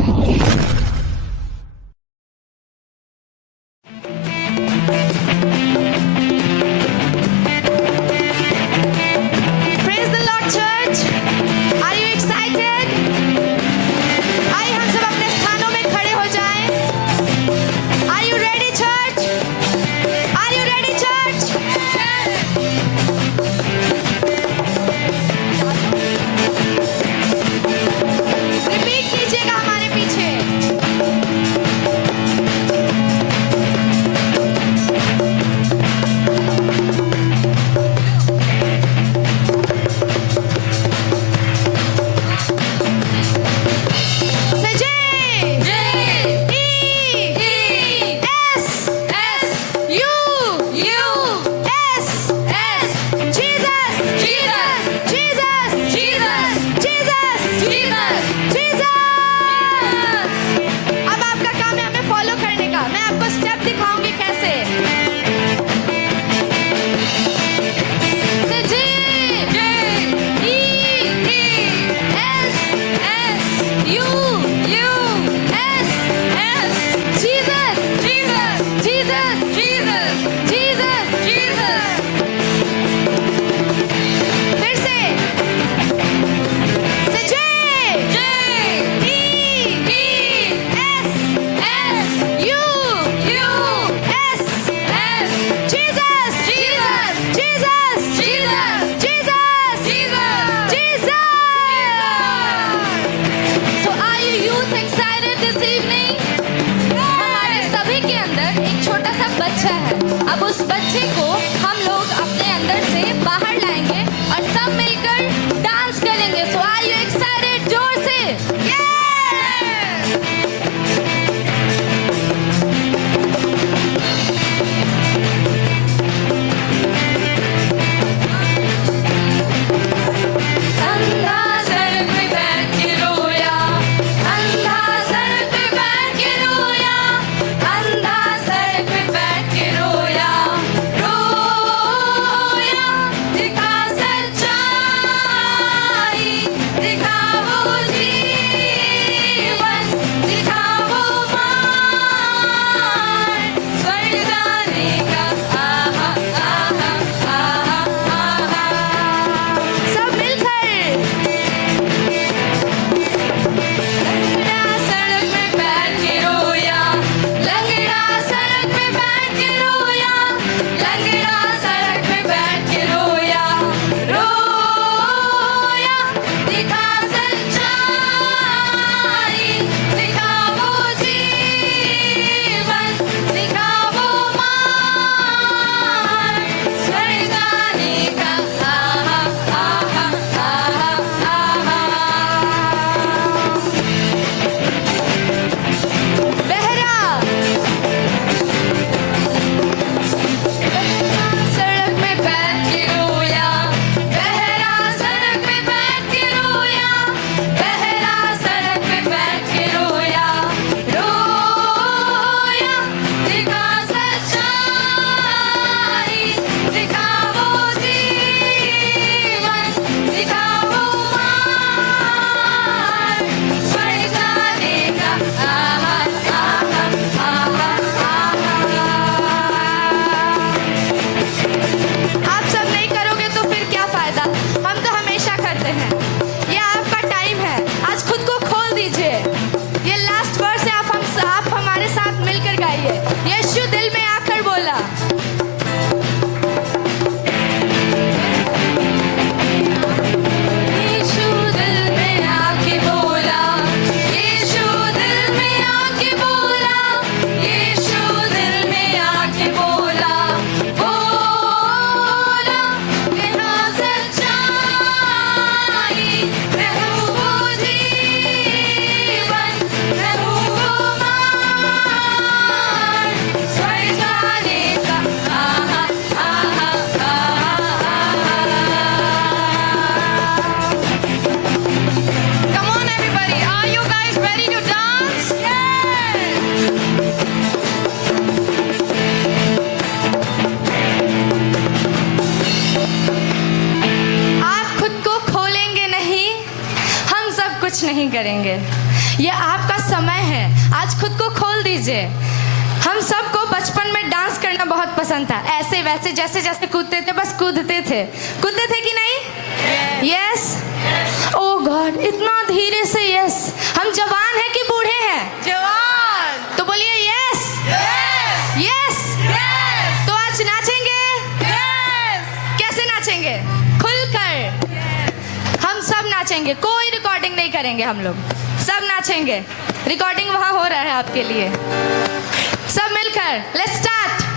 Praise the Lord, church. Are you excited? आइए हम सब अपने स्थानों में खड़े हो जाएं. Are you ready, church? Are you ready, church? Repeat कीजिएगा हमारे पीछे. Say J. E. S. U. S. Jesus. अब आपका काम है हमें फॉलो करने का. मैं आपको स्टेप दिखाऊंगी कैसे. Say J. E. S. U. S. Jesus. फिर से. Say J. E. S. U. S. Jesus. So are you youth excited this evening? हमारे सभी के अंदर एक छोटा सा बच्चा है. अब उस बच्चे को हम लोग अपने अंदर से बाहर लाएंगे और सब मिलकर डांस करेंगे. So are you excited? जोर से. अंधा सड़क पे बैठ के रोया, अंधा सड़क पे बैठ के रोया, अंधा सड़क पे बैठ के रोया, रोया. दिखा सच्चाई, दिखा वो जीवन, दिखा वो मान, स्वर्ग जाने का. आहा आहा आहा आहा. सब मिलकर. लंगड़ा सड़क में बैठ के रोया, लंगड़ा सड़क में बैठ के रोया, लंगड़ा सड़क में बैठ के रोया, रोया. दिखा सच्चाई, दिखा वो जीवन, दिखा वो मान, स्वर्ग जाने का. आहा आहा आहा आहा. बहरा सड़क में बैठ के रोया, बहरा सड़क में बैठ के रोया, बहरा सड़क में बैठ के रोया, रोया. दिखा सच्चाई, दिखा वो जीवन, दिखा वो मान, स्वर्ग जाने का. आहा आहा आहा आहा. आप सब नहीं करोगे तो फिर क्या फायदा. हम तो हमेशा करते हैं. ये आपका टाइम है. आज खुद को खोल दीजिए. ये लास्ट वर्स है. आप हमारे साथ मिलकर गाइए. यीशु दिल में आकर बोला. यीशु दिल में आके बोला, यीशु दिल में आके बोला, यीशु दिल में आके बोला, बोला. दिखा सच्चाई, मैं हूँ वो जीवन, मैं हूँ वो मान, स्वर्ग जाने का. आहा आहा आहा आहा. Come on everybody, are you guys ready to dance? Yes! आप खुद को खोलेंगे नहीं, हम सब कुछ नहीं करेंगे. ये आपका समय है, आज खुद को खोल दीजिए। हम सबको बचपन में डांस करना बहुत पसंद था, ऐसे वैसे जैसे जैसे कूदते थे बस कूदते थे कि नहीं? यस। ओ गॉड, इतना धीरे से यस। हम जवान हैं कि बूढ़े हैं? जवान। तो बोलिए यस यस। तो आज नाचेंगे? कैसे नाचेंगे? खुलकर। हम सब नाचेंगे, कोई रिकॉर्डिंग नहीं करेंगे, हम लोग सब नाचेंगे। रिकॉर्डिंग वहां हो रहा है आपके लिए। सब मिलकर लेट्स स्टार्ट।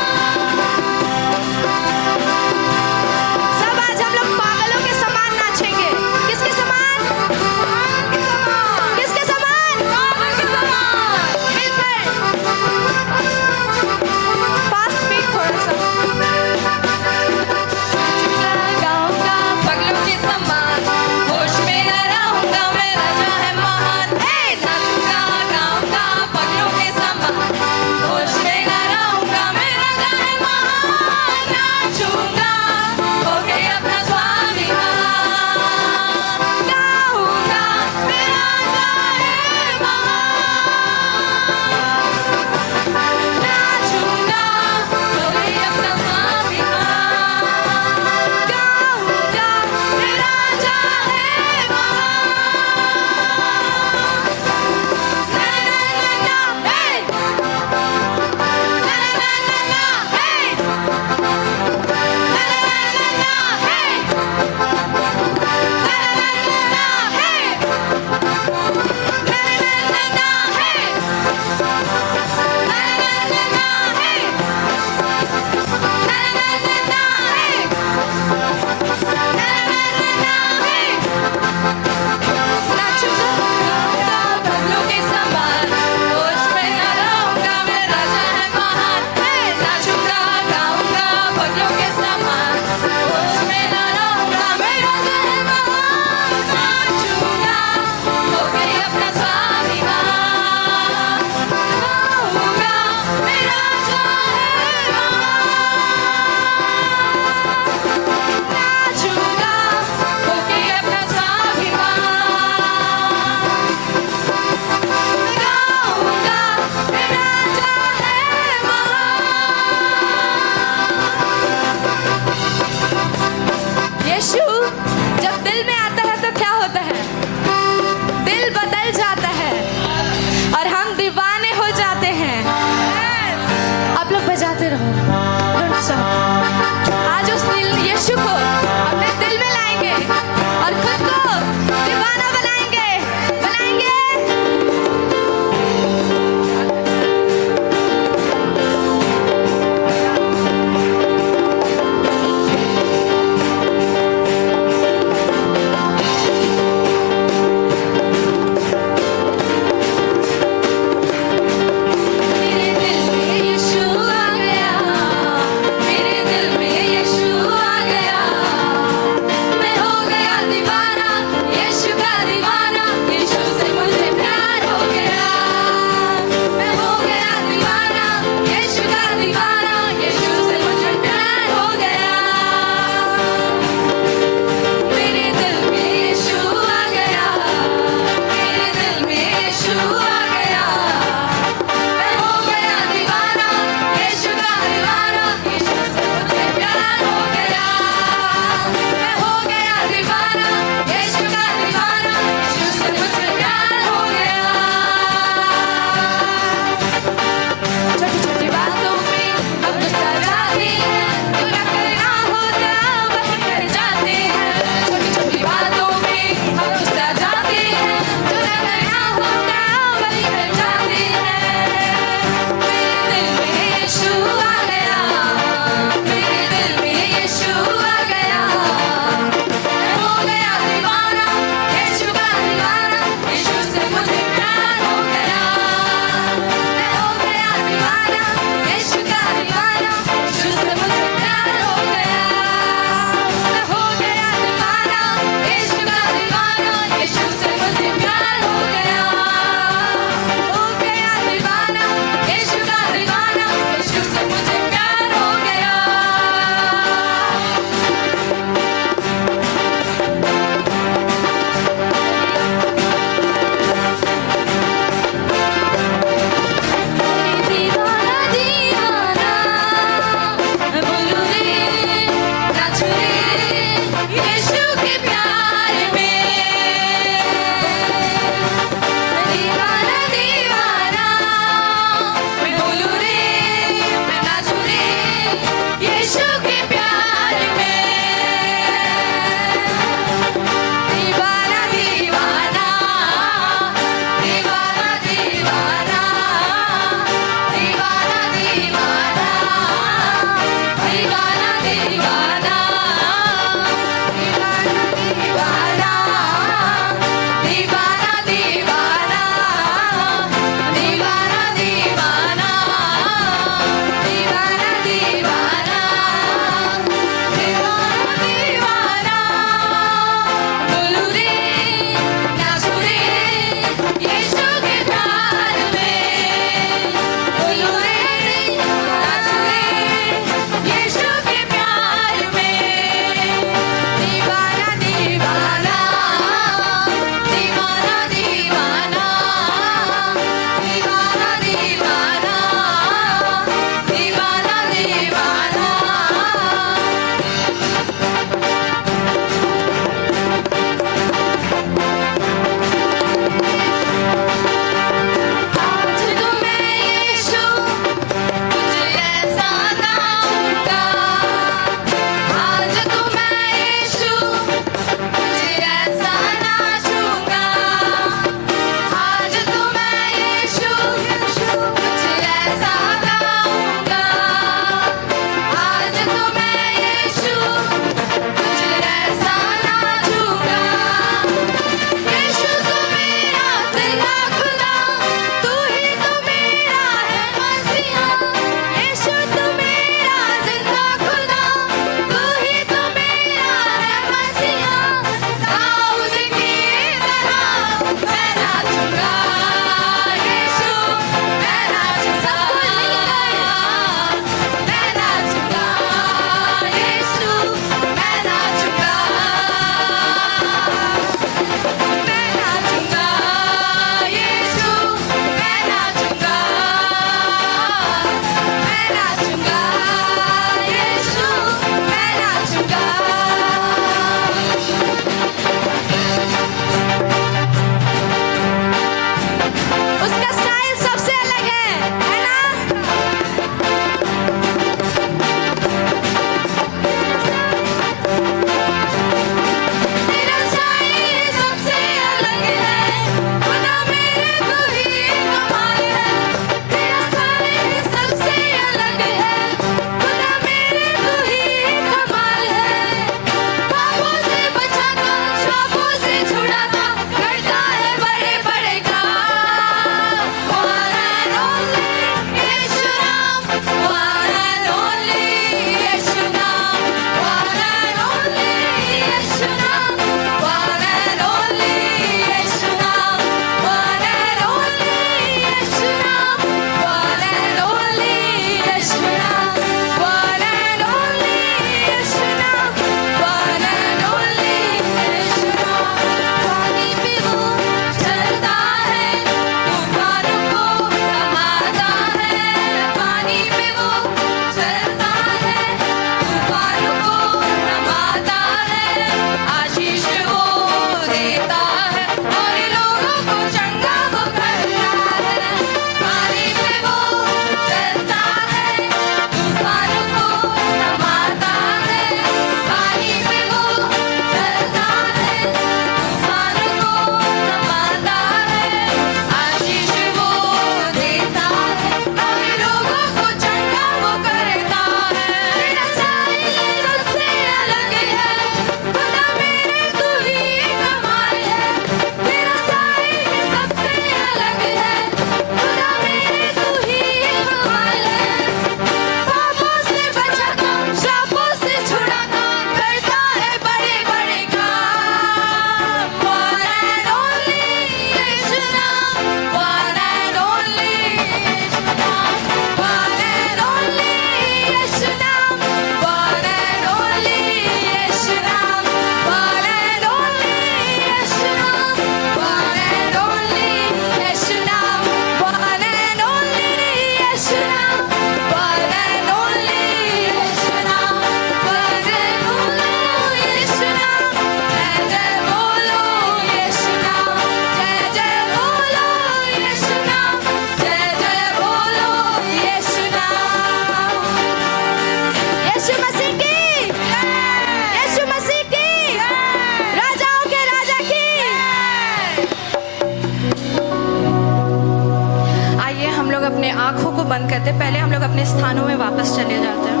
आंखों को बंद करते पहले हम लोग अपने स्थानों में वापस चले जाते हैं।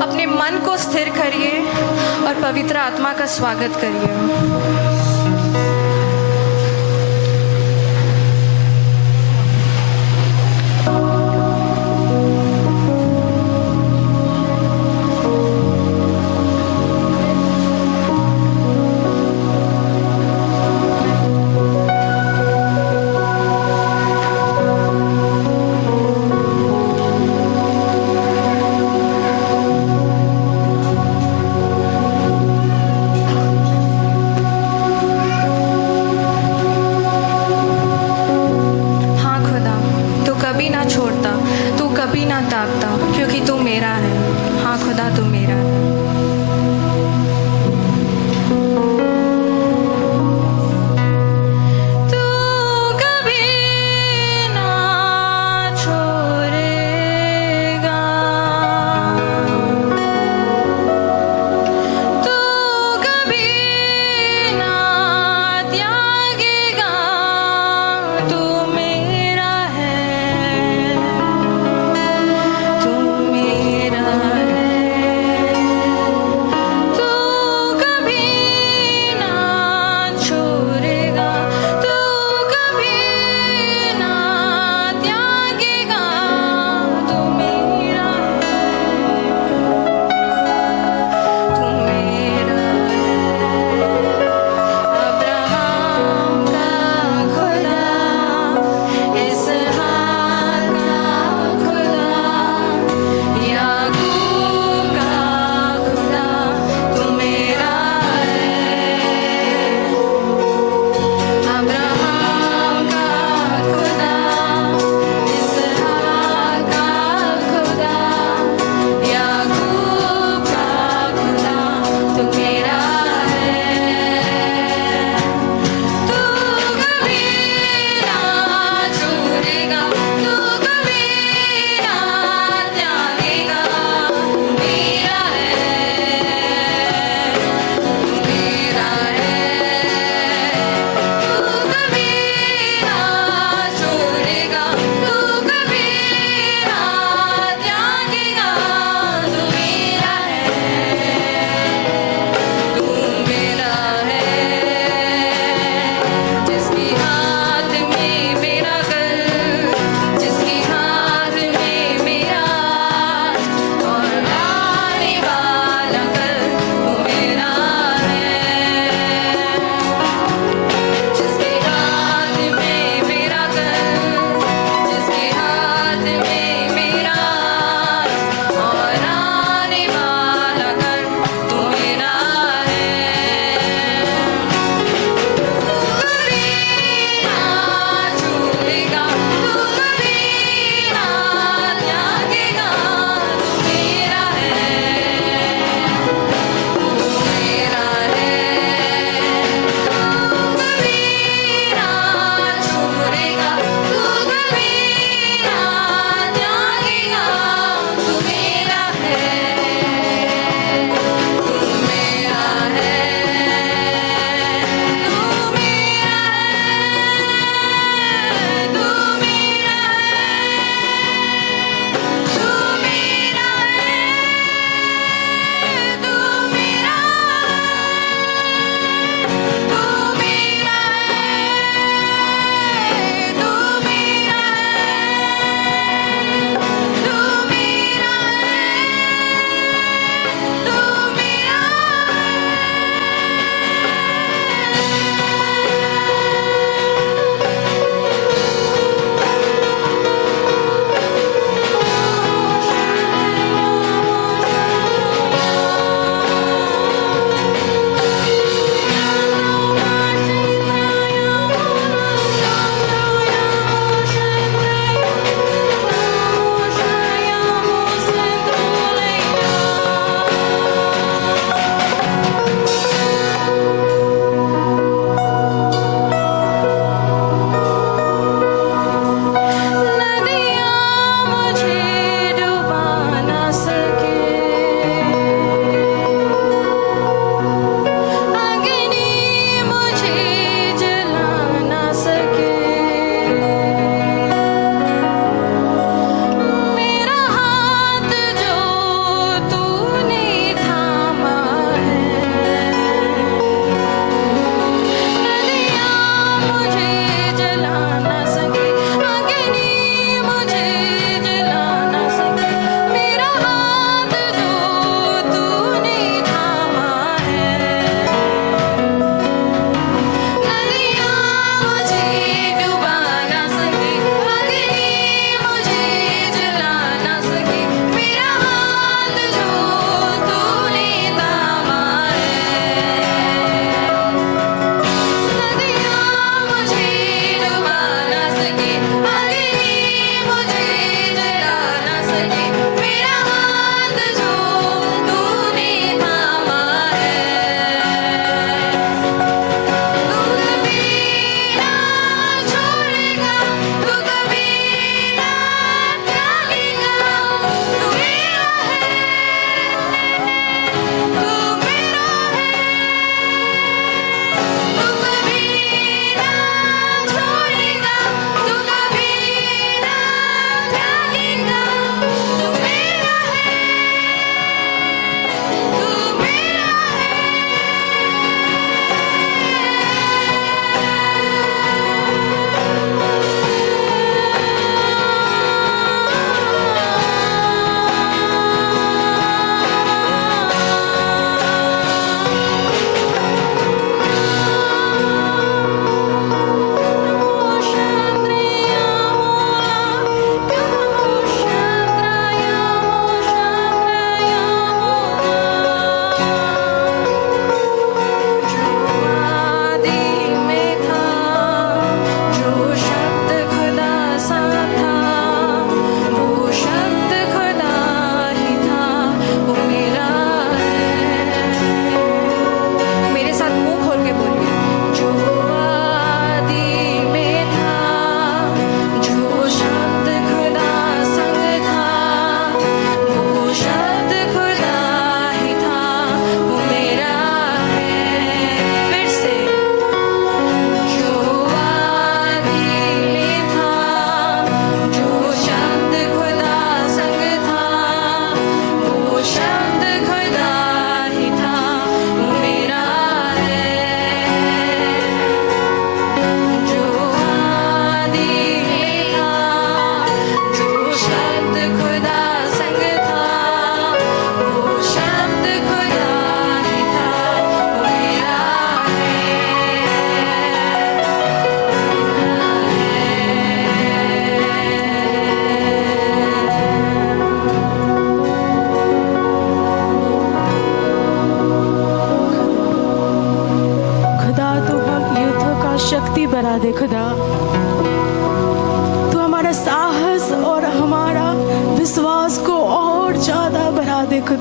अपने मन को स्थिर करिए और पवित्र आत्मा का स्वागत करिए। कभी ना छोड़ता, तू कभी ना ताकता, क्योंकि तू मेरा है। हाँ खुदा, तू मेरा है। तू कभी ना छोड़ेगा, तू कभी ना त्यागेगा, तू मेरा है, तू मेरा है।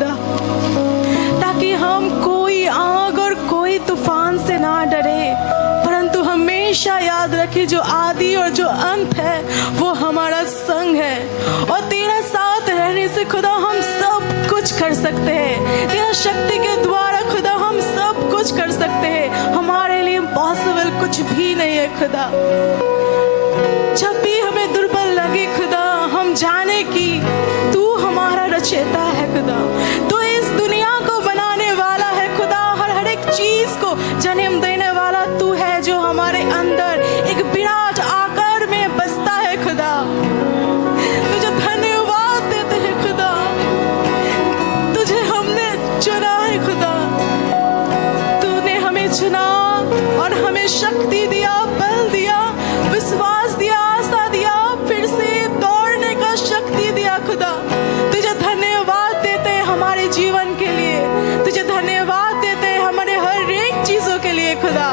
खुदा, ताकि हम कोई आग और कोई तूफान से ना डरे, परंतु हमेशा याद रखें जो आदि और जो अंत है वो हमारा संग है। और तेरा साथ रहने से खुदा हम सब कुछ कर सकते हैं। तेरा शक्ति के द्वारा खुदा हम सब कुछ कर सकते हैं। हमारे लिए इम्पॉसिबल कुछ भी नहीं है खुदा। जब भी हमें दुर्बल लगे खुदा, हम जाने कि तू हमारा रचयिता है खुदा। तू इस दुनिया को बनाने वाला है खुदा। हर एक चीज को जन्म देने वाला तू है, जो हमारे अंदर एक विराट आकार में बसता है खुदा। तुझे धन्यवाद देते हैं खुदा, तुझे हमने चुना है खुदा। तूने हमें चुना और हमें शक्ति दिया, बल दिया, विश्वास दिया, आशा दिया, फिर से दौड़ने का शक्ति दिया खुदा। तुझे धन्यवाद देते हैं हमारे जीवन के लिए। तुझे धन्यवाद देते हैं हमारे हर एक चीजों के लिए खुदा।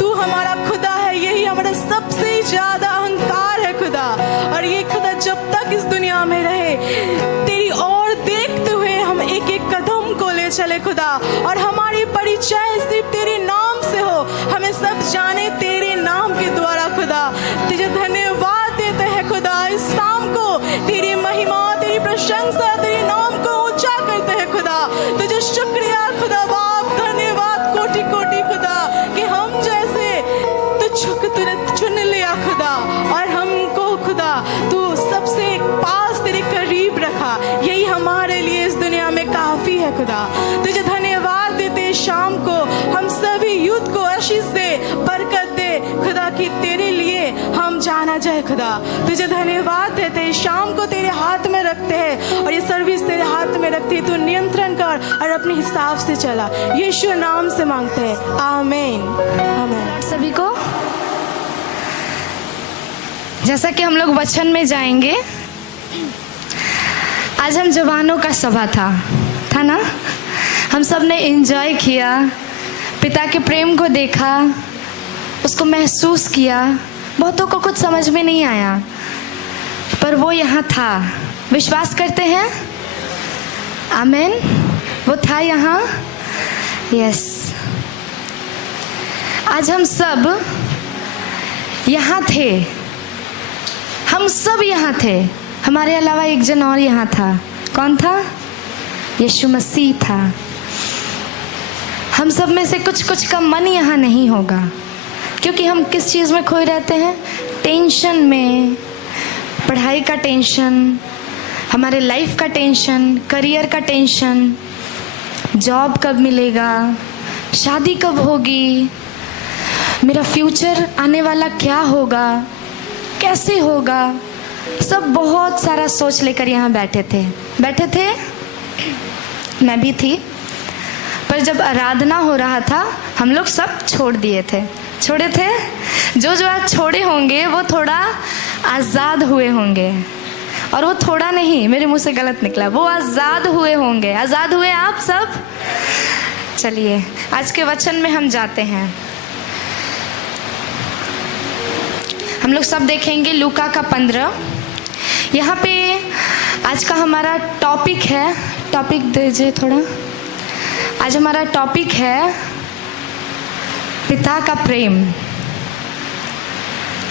तू हमारा खुदा है, यही हमारा सबसे ज्यादा अहंकार है खुदा। और ये खुदा जब तक इस दुनिया में रहे, तेरी ओर देखते हुए हम एक एक कदम को ले चले खुदा। और हमारी परिचय सिर्फ तेरे नाम से हो, हमें सब जाने तेरे नाम के द्वारा खुदा। तुझे धन्यवाद देते हैं खुदा। इस शाम को तेरी महिमा, तेरी प्रशंसा, तेरे नाम को ऊंचा करते हैं खुदा। तुझे शुक्रिया खुदा बाप, धन्यवाद कोटि कोटि खुदा कि हम जैसे तूने चुन लिया खुदा और हमको खुदा तू सबसे पास तेरे करीब रखा। यही हमारे लिए इस दुनिया में काफी है खुदा। तुझे धन्यवाद देते शाम को हम सभी यूथ को आशीष दे, बरकत दे खुदा कि तेरे लिए हम जाना जाए खुदा। तुझे धन्यवाद देते शाम को तेरे हाथ में रखते हैं और ये सर्विस तेरे हाथ में रखती है। तू नियंत्रण कर और अपने हिसाब से चला। यीशु नाम से मांगते हैं, आमीन आमीन। सभी को जैसा कि हम लोग वचन में जाएंगे, आज हम जवानों का सभा था ना। हम सब ने एंजॉय किया, पिता के प्रेम को देखा, उसको महसूस किया। बहुतों को कुछ समझ में नहीं आया, पर वो यहाँ था। विश्वास करते हैं? आमीन। वो था यहाँ। यस, आज हम सब यहाँ थे। हम सब यहाँ थे, हमारे अलावा एक जन और यहाँ था। कौन था? यीशु मसीह था। हम सब में से कुछ का मन यहाँ नहीं होगा, क्योंकि हम किस चीज़ में खोए रहते हैं? टेंशन में, पढ़ाई का टेंशन, हमारे लाइफ का टेंशन, करियर का टेंशन, जॉब कब मिलेगा, शादी कब होगी, मेरा फ्यूचर आने वाला क्या होगा, कैसे होगा। सब बहुत सारा सोच लेकर यहाँ बैठे थे। मैं भी थी। पर जब आराधना हो रहा था, हम लोग सब छोड़े थे। जो आज छोड़े होंगे वो थोड़ा आज़ाद हुए होंगे। और वो थोड़ा नहीं, मेरे मुंह से गलत निकला, वो आज़ाद हुए होंगे। आज़ाद हुए आप सब? चलिए आज के वचन में हम जाते हैं। हम लोग सब देखेंगे लूका का 15। यहाँ पे आज का हमारा टॉपिक है, टॉपिक दीजिए थोड़ा। आज हमारा टॉपिक है पिता का प्रेम।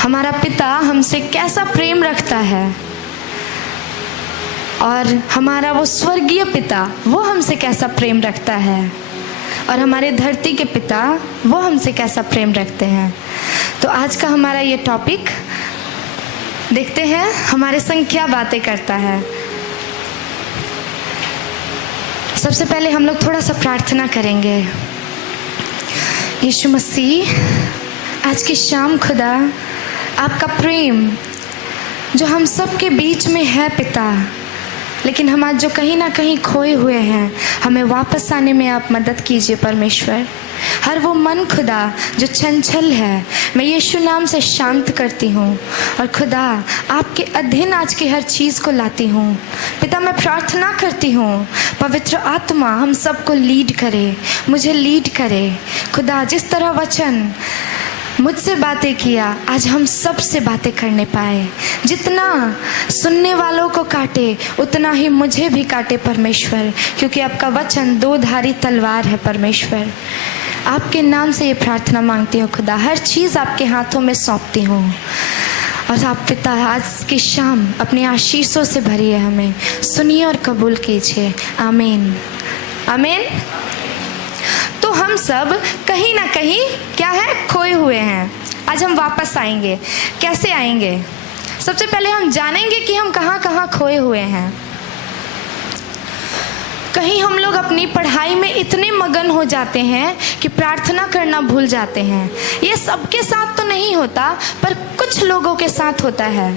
हमारा पिता हमसे कैसा प्रेम रखता है, और हमारा वो स्वर्गीय पिता वो हमसे कैसा प्रेम रखता है, और हमारे धरती के पिता वो हमसे कैसा प्रेम रखते हैं। तो आज का हमारा ये टॉपिक देखते हैं हमारे संग क्या बातें करता है। सबसे पहले हम लोग थोड़ा सा प्रार्थना करेंगे। यीशु मसीह, आज की शाम खुदा आपका प्रेम जो हम सब के बीच में है पिता, लेकिन हम आज जो कहीं ना कहीं खोए हुए हैं, हमें वापस आने में आप मदद कीजिए परमेश्वर। हर वो मन खुदा जो चंचल है, मैं यीशु नाम से शांत करती हूँ, और खुदा आपके अधीन आज की हर चीज़ को लाती हूँ। पिता मैं प्रार्थना करती हूँ, पवित्र आत्मा हम सबको लीड करे, मुझे लीड करे खुदा। जिस तरह वचन मुझसे बातें किया, आज हम सब से बातें करने पाए। जितना सुनने वालों को काटे उतना ही मुझे भी काटे परमेश्वर, क्योंकि आपका वचन दो धारी तलवार है परमेश्वर। आपके नाम से ये प्रार्थना मांगती हूँ खुदा, हर चीज़ आपके हाथों में सौंपती हूँ। और आप पिता आज की शाम अपनी आशीषों से भरिए, हमें सुनिए और कबूल कीजिए। आमीन आमीन। तो हम सब कहीं ना कहीं क्या है, खोए हुए हैं। आज हम वापस आएंगे। कैसे आएंगे? सबसे पहले हम जानेंगे कि हम कहाँ कहाँ खोए हुए हैं। कहीं हम लोग अपनी पढ़ाई में इतने मगन हो जाते हैं कि प्रार्थना करना भूल जाते हैं। ये सबके साथ तो नहीं होता, पर कुछ लोगों के साथ होता है।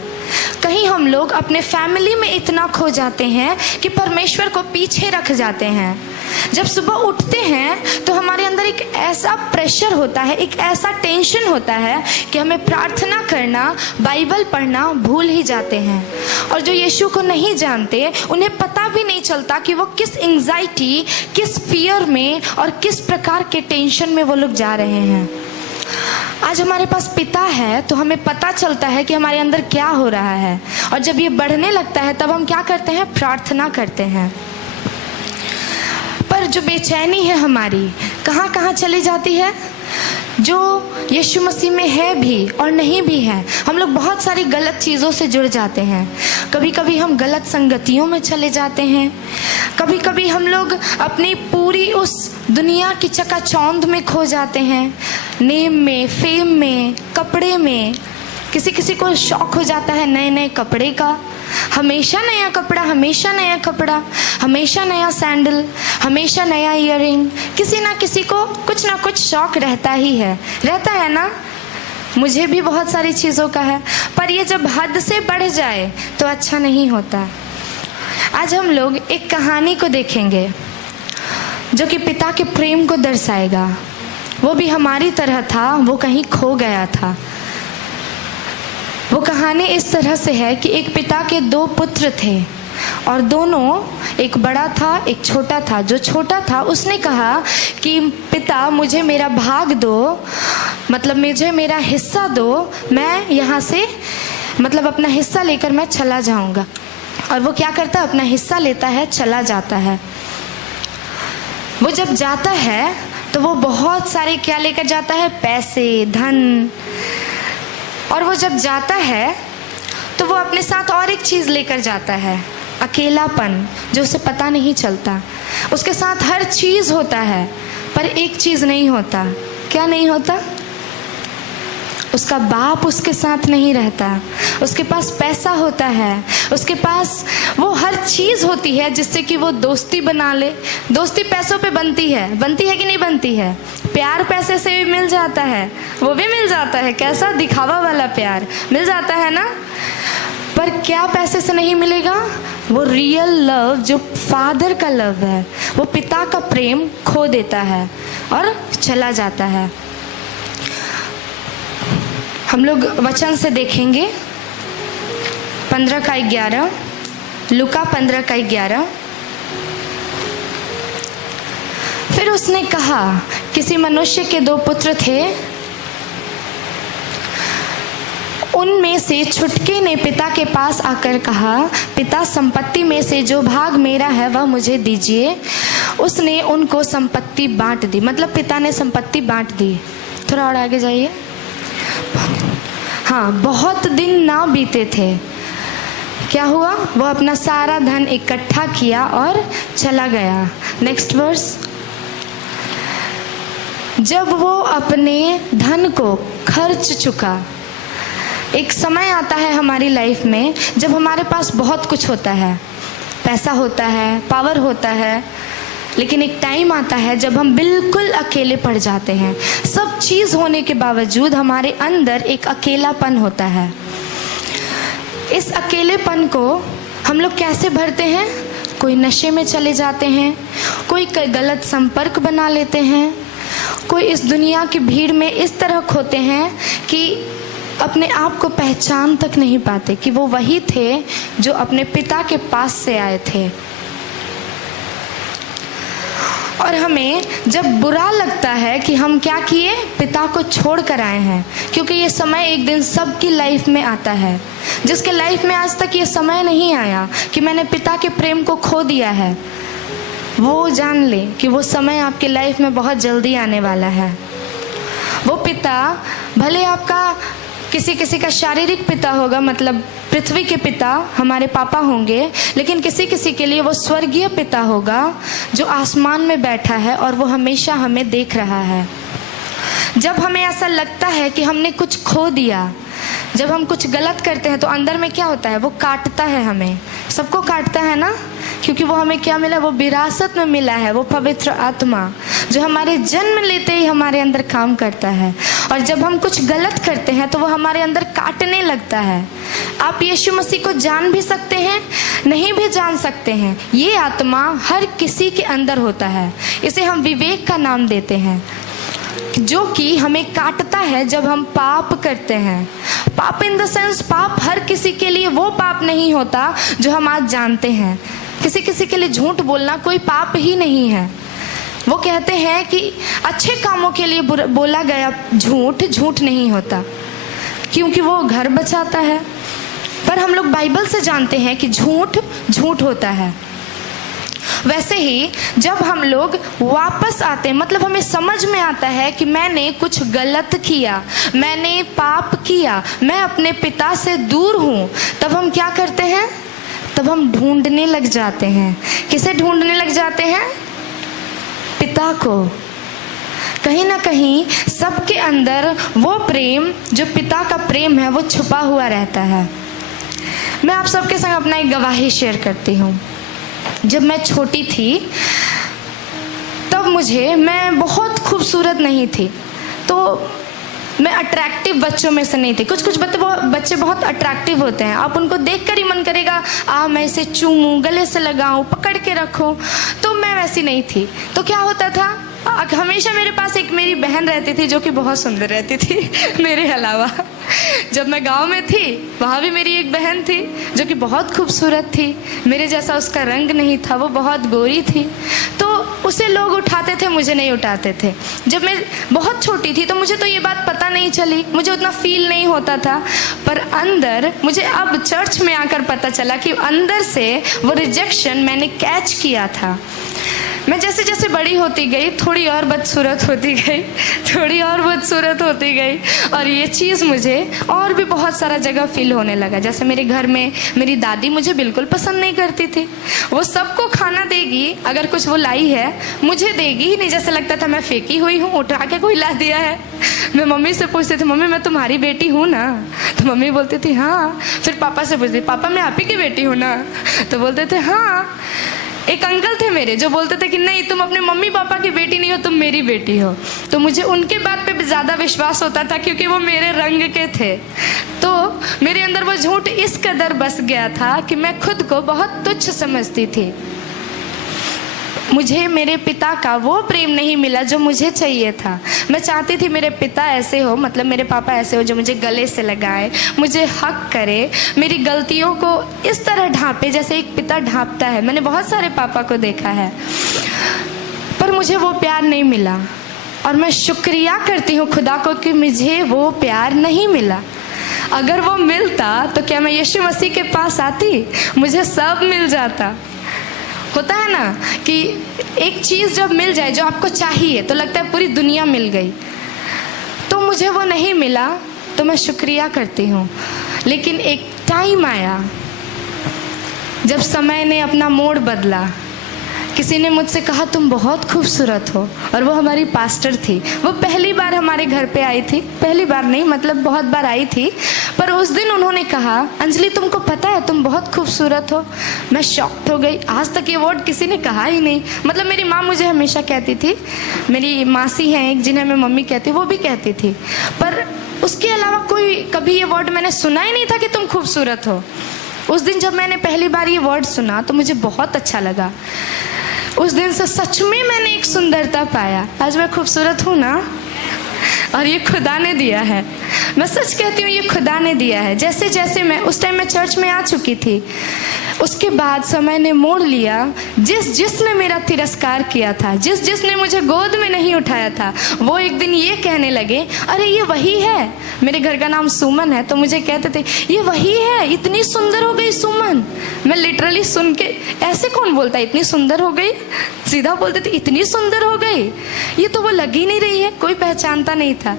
कहीं हम लोग अपने फैमिली में इतना खो जाते हैं कि परमेश्वर को पीछे रख जाते हैं। जब सुबह उठते हैं तो हमारे अंदर एक ऐसा प्रेशर होता है, एक ऐसा टेंशन होता है कि हमें प्रार्थना करना, बाइबल पढ़ना भूल ही जाते हैं। और जो यीशु को नहीं जानते, उन्हें पता भी नहीं चलता कि वो किस एंजाइटी, किस फियर में और किस प्रकार के टेंशन में वो लोग जा रहे हैं। आज हमारे पास पिता है तो हमें पता चलता है कि हमारे अंदर क्या हो रहा है, और जब ये बढ़ने लगता है तब हम क्या करते हैं, प्रार्थना करते हैं। पर जो बेचैनी है हमारी कहाँ कहाँ चली जाती है? जो यीशु मसीह में है भी और नहीं भी है, हम लोग बहुत सारी गलत चीज़ों से जुड़ जाते हैं। कभी कभी हम गलत संगतियों में चले जाते हैं। कभी कभी हम लोग अपनी पूरी उस दुनिया की चकाचौंध में खो जाते हैं, नेम में, फेम में, कपड़े में। किसी किसी को शौक हो जाता है नए नए कपड़े का, हमेशा नया कपड़ा, हमेशा नया कपड़ा, हमेशा नया सैंडल, हमेशा नया ईयरिंग। किसी ना किसी को कुछ ना कुछ शौक रहता ही है, रहता है ना। मुझे भी बहुत सारी चीज़ों का है, पर ये जब हद से बढ़ जाए तो अच्छा नहीं होता। आज हम लोग एक कहानी को देखेंगे जो कि पिता के प्रेम को दर्शाएगा। वो भी हमारी तरह था, वो कहीं खो गया था। वो कहानी इस तरह से है कि एक पिता के दो पुत्र थे और दोनों, एक बड़ा था एक छोटा था। जो छोटा था उसने कहा कि पिता मुझे मेरा भाग दो, मतलब मुझे मेरा हिस्सा दो, मैं यहाँ से मतलब अपना हिस्सा लेकर मैं चला जाऊँगा। और वो क्या करता है, अपना हिस्सा लेता है, चला जाता है। वो जब जाता है तो वो बहुत सारे क्या लेकर जाता है, पैसे, धन। और वो जब जाता है तो वो अपने साथ और एक चीज़ लेकर जाता है, अकेलापन, जो उसे पता नहीं चलता। उसके साथ हर चीज़ होता है पर एक चीज़ नहीं होता। क्या नहीं होता? उसका बाप उसके साथ नहीं रहता। उसके पास पैसा होता है, उसके पास वो हर चीज़ होती है जिससे कि वो दोस्ती बना ले। दोस्ती पैसों पे बनती है कि नहीं बनती है? प्यार पैसे से भी मिल जाता है, वो भी मिल जाता है। कैसा दिखावा वाला प्यार मिल जाता है ना। पर क्या पैसे से नहीं मिलेगा? वो रियल लव, जो फादर का लव है, वो पिता का प्रेम खो देता है और चला जाता है। हम लोग वचन से देखेंगे 15:11, लूका 15:11। फिर उसने कहा, किसी मनुष्य के दो पुत्र थे, उनमें से छुटके ने पिता के पास आकर कहा, पिता संपत्ति में से जो भाग मेरा है वह मुझे दीजिए। उसने उनको संपत्ति बांट दी, मतलब पिता ने संपत्ति बांट दी। थोड़ा और आगे जाइए। हाँ, बहुत दिन ना बीते थे, क्या हुआ? वो अपना सारा धन इकट्ठा किया और चला गया। Next verse. जब वो अपने धन को खर्च चुका, एक समय आता है हमारी लाइफ में जब हमारे पास बहुत कुछ होता है, पैसा होता है, पावर होता है, लेकिन एक टाइम आता है जब हम बिल्कुल अकेले पड़ जाते हैं। सब चीज़ होने के बावजूद हमारे अंदर एक अकेलापन होता है। इस अकेलेपन को हम लोग कैसे भरते हैं? कोई नशे में चले जाते हैं, कोई गलत संपर्क बना लेते हैं, कोई इस दुनिया की भीड़ में इस तरह खोते हैं कि अपने आप को पहचान तक नहीं पाते कि वो वही थे जो अपने पिता के पास से आए थे। और हमें जब बुरा लगता है कि हम क्या किए, पिता को छोड़ कर आए हैं, क्योंकि ये समय एक दिन सबकी लाइफ में आता है। जिसके लाइफ में आज तक ये समय नहीं आया कि मैंने पिता के प्रेम को खो दिया है, वो जान ले कि वो समय आपकी लाइफ में बहुत जल्दी आने वाला है। वो पिता भले आपका किसी किसी का शारीरिक पिता होगा, मतलब पृथ्वी के पिता हमारे पापा होंगे, लेकिन किसी किसी के लिए वो स्वर्गीय पिता होगा जो आसमान में बैठा है और वो हमेशा हमें देख रहा है। जब हमें ऐसा लगता है कि हमने कुछ खो दिया, जब हम कुछ गलत करते हैं तो अंदर में क्या होता है, वो काटता है, हमें सबको काटता है ना, क्योंकि वो हमें क्या मिला, वो विरासत में मिला है, वो पवित्र आत्मा जो हमारे जन्म लेते ही हमारे अंदर काम करता है। और जब हम कुछ गलत करते हैं तो वो हमारे अंदर काटने लगता है। आप यीशु मसीह को जान भी सकते हैं, नहीं भी जान सकते हैं, ये आत्मा हर किसी के अंदर होता है। इसे हम विवेक का नाम देते हैं, जो कि हमें काटता है जब हम पाप करते हैं। पाप इन द सेंस, पाप हर किसी के लिए वो पाप नहीं होता जो हम आज जानते हैं। किसी किसी के लिए झूठ बोलना कोई पाप ही नहीं है। वो कहते हैं कि अच्छे कामों के लिए बोला गया झूठ झूठ नहीं होता, क्योंकि वो घर बचाता है। पर हम लोग बाइबल से जानते हैं कि झूठ झूठ होता है। वैसे ही जब हम लोग वापस आते हैं, मतलब हमें समझ में आता है कि मैंने कुछ गलत किया, मैंने पाप किया, मैं अपने पिता से दूर हूँ, तब हम क्या करते हैं, तब हम ढूंढने लग जाते हैं। किसे ढूंढने लग जाते हैं? पिता को। कहीं ना कहीं सबके अंदर वो प्रेम जो पिता का प्रेम है वो छुपा हुआ रहता है। मैं आप सबके संग अपना एक गवाही शेयर करती हूँ। जब मैं छोटी थी तब मैं बहुत खूबसूरत नहीं थी, तो मैं अट्रैक्टिव बच्चों में से नहीं थी। कुछ कुछ बच्चे बहुत अट्रैक्टिव होते हैं, आप उनको देखकर ही मन करेगा मैं इसे चूमूं, गले से लगाऊं, पकड़ के रखूं। तो मैं वैसी नहीं थी। तो क्या होता था, हमेशा मेरे पास एक मेरी बहन रहती थी जो कि बहुत सुंदर रहती थी मेरे अलावा। जब मैं गांव में थी वहाँ भी मेरी एक बहन थी जो कि बहुत खूबसूरत थी, मेरे जैसा उसका रंग नहीं था, वो बहुत गोरी थी। तो उसे लोग उठाते थे, मुझे नहीं उठाते थे। जब मैं बहुत छोटी थी तो मुझे तो ये बात पता नहीं चली, मुझे उतना फील नहीं होता था। पर अंदर मुझे अब चर्च में आकर पता चला कि अंदर से वो रिजेक्शन मैंने कैच किया था। मैं जैसे जैसे बड़ी होती गई थोड़ी और बदसूरत होती गई, थोड़ी और बदसूरत होती गई, और ये चीज़ मुझे और भी बहुत सारा जगह फील होने लगा। जैसे मेरे घर में मेरी दादी मुझे बिल्कुल पसंद नहीं करती थी। वो सबको खाना देगी, अगर कुछ वो लाई है मुझे देगी ही नहीं, जैसे लगता था मैं फेंकी हुई हूँ, उठा के कोई ला दिया है। मैं मम्मी से पूछती थी, मम्मी मैं तुम्हारी बेटी हूँ ना? तो मम्मी बोलती थी हाँ। फिर पापा से पूछती, पापा मैं आप ही की बेटी हूँ ना? तो बोलते थे हाँ। एक अंकल थे मेरे जो बोलते थे कि नहीं तुम अपने मम्मी पापा की बेटी नहीं हो, तुम मेरी बेटी हो। तो मुझे उनके बात पे ज़्यादा विश्वास होता था क्योंकि वो मेरे रंग के थे। तो मेरे अंदर वो झूठ इस कदर बस गया था कि मैं खुद को बहुत तुच्छ समझती थी। मुझे मेरे पिता का वो प्रेम नहीं मिला जो मुझे चाहिए था। मैं चाहती थी मेरे पिता ऐसे हो, मतलब मेरे पापा ऐसे हो जो मुझे गले से लगाए, मुझे हक करे, मेरी गलतियों को इस तरह ढांपे जैसे एक पिता ढांपता है। मैंने बहुत सारे पापा को देखा है, पर मुझे वो प्यार नहीं मिला। और मैं शुक्रिया करती हूँ खुदा को कि मुझे वो प्यार नहीं मिला। अगर वो मिलता तो क्या मैं यीशु मसीह के पास आती? मुझे सब मिल जाता। होता है ना कि एक चीज़ जब मिल जाए जो आपको चाहिए तो लगता है पूरी दुनिया मिल गई। तो मुझे वो नहीं मिला तो मैं शुक्रिया करती हूँ। लेकिन एक टाइम आया जब समय ने अपना मोड़ बदला। किसी ने मुझसे कहा तुम बहुत खूबसूरत हो, और वो हमारी पास्टर थी। वो पहली बार हमारे घर पे आई थी, पहली बार नहीं मतलब बहुत बार आई थी, पर उस दिन उन्होंने कहा अंजलि तुमको पता है तुम बहुत खूबसूरत हो। मैं शॉक्ड हो गई, आज तक ये वर्ड किसी ने कहा ही नहीं। मतलब मेरी माँ मुझे हमेशा कहती थी, मेरी मासी हैं एक जिन्हें मैं मम्मी कहती, वो भी कहती थी, पर उसके अलावा कोई कभी ये वर्ड मैंने सुना ही नहीं था कि तुम खूबसूरत हो। उस दिन जब मैंने पहली बार ये वर्ड सुना तो मुझे बहुत अच्छा लगा। उस दिन से सच में मैंने एक सुंदरता पाया। आज मैं खूबसूरत हूँ ना, और ये खुदा ने दिया है। मैं सच कहती हूँ, ये खुदा ने दिया है। जैसे जैसे मैं उस टाइम में चर्च में आ चुकी थी, उसके बाद समय ने मोड़ लिया। जिसने मेरा तिरस्कार किया था, जिसने मुझे गोद में नहीं उठाया था, वो एक दिन ये कहने लगे, अरे ये वही है। मेरे घर का नाम सुमन है, तो मुझे कहते थे ये वही है, इतनी सुंदर हो गई सुमन। मैं लिटरली सुन के, ऐसे कौन बोलता है इतनी सुंदर हो गई, सीधा बोलते थे इतनी सुंदर हो गई, ये तो वो लग ही नहीं रही है, कोई पहचानता नहीं था।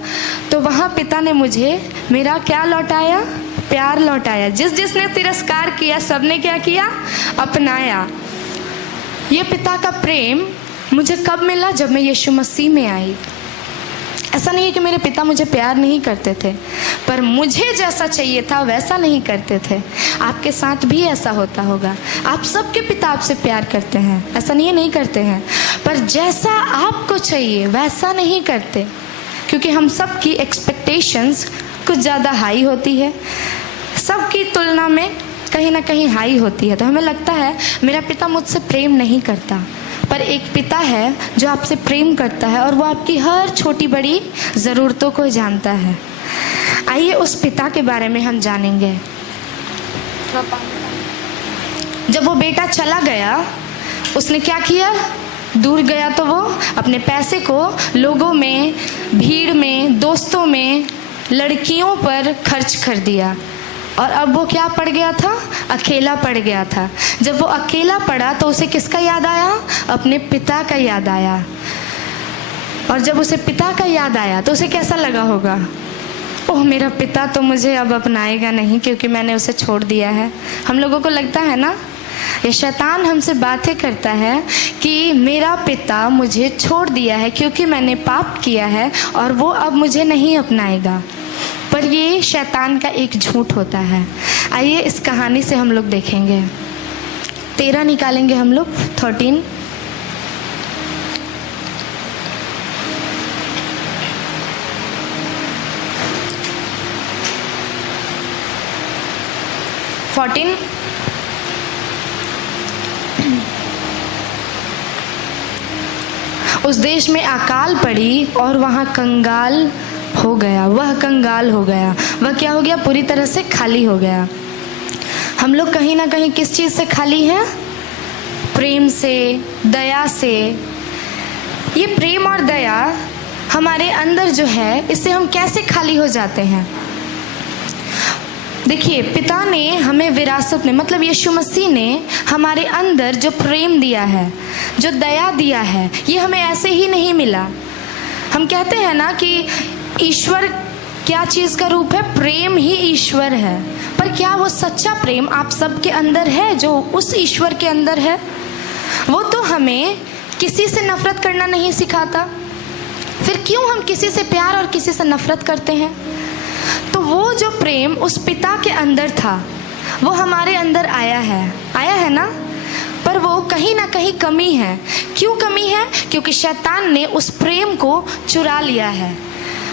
तो वहाँ पिता ने मुझे मेरा क्या लौटाया, प्यार लौटाया। जिसने तिरस्कार किया, सबने क्या किया, अपनाया। ये पिता का प्रेम मुझे कब मिला, जब मैं यीशु मसीह में आई। ऐसा नहीं है कि मेरे पिता मुझे प्यार नहीं करते थे, पर मुझे जैसा चाहिए था वैसा नहीं करते थे। आपके साथ भी ऐसा होता होगा, आप सबके पिता आपसे प्यार करते हैं, ऐसा नहीं है नहीं करते हैं, पर जैसा आपको चाहिए वैसा नहीं करते, क्योंकि हम सब की एक्सपेक्टेशंस कुछ ज़्यादा हाई होती है, सबकी तुलना में कहीं ना कहीं हाई होती है। तो हमें लगता है मेरा पिता मुझसे प्रेम नहीं करता, पर एक पिता है जो आपसे प्रेम करता है और वो आपकी हर छोटी बड़ी ज़रूरतों को जानता है। आइए उस पिता के बारे में हम जानेंगे। जब वो बेटा चला गया, उसने क्या किया, दूर गया तो वो अपने पैसे को लोगों में, भीड़ में, दोस्तों में, लड़कियों पर खर्च कर दिया, और अब वो क्या पड़ गया था, अकेला पड़ गया था। जब वो अकेला पड़ा तो उसे किसका याद आया, अपने पिता का याद आया। और जब उसे पिता का याद आया तो उसे कैसा लगा होगा, ओह मेरा पिता तो मुझे अब अपनाएगा नहीं क्योंकि मैंने उसे छोड़ दिया है। हम लोगों को लगता है ना, ये शैतान हमसे बातें करता है कि मेरा पिता मुझे छोड़ दिया है क्योंकि मैंने पाप किया है और वो अब मुझे नहीं अपनाएगा। पर ये शैतान का एक झूठ होता है। आइए इस कहानी से हम लोग देखेंगे। 13 निकालेंगे हम लोग, 13। उस देश में अकाल पड़ी और वहाँ कंगाल हो गया, वह कंगाल हो गया। वह क्या हो गया, पूरी तरह से खाली हो गया। हम लोग कहीं ना कहीं किस चीज़ से खाली हैं, प्रेम से, दया से। ये प्रेम और दया हमारे अंदर जो है, इससे हम कैसे खाली हो जाते हैं। देखिए, पिता ने हमें विरासत में, मतलब यीशु मसीह ने हमारे अंदर जो प्रेम दिया है, जो दया दिया है, ये हमें ऐसे ही नहीं मिला। हम कहते हैं ना कि ईश्वर क्या चीज़ का रूप है, प्रेम ही ईश्वर है। पर क्या वो सच्चा प्रेम आप सबके अंदर है जो उस ईश्वर के अंदर है? वो तो हमें किसी से नफरत करना नहीं सिखाता, फिर क्यों हम किसी से प्यार और किसी से नफरत करते हैं? तो वो जो प्रेम उस पिता के अंदर था, वो हमारे अंदर आया है ना, पर वो कहीं ना कहीं कमी है। क्यों कमी है? क्योंकि शैतान ने उस प्रेम को चुरा लिया है।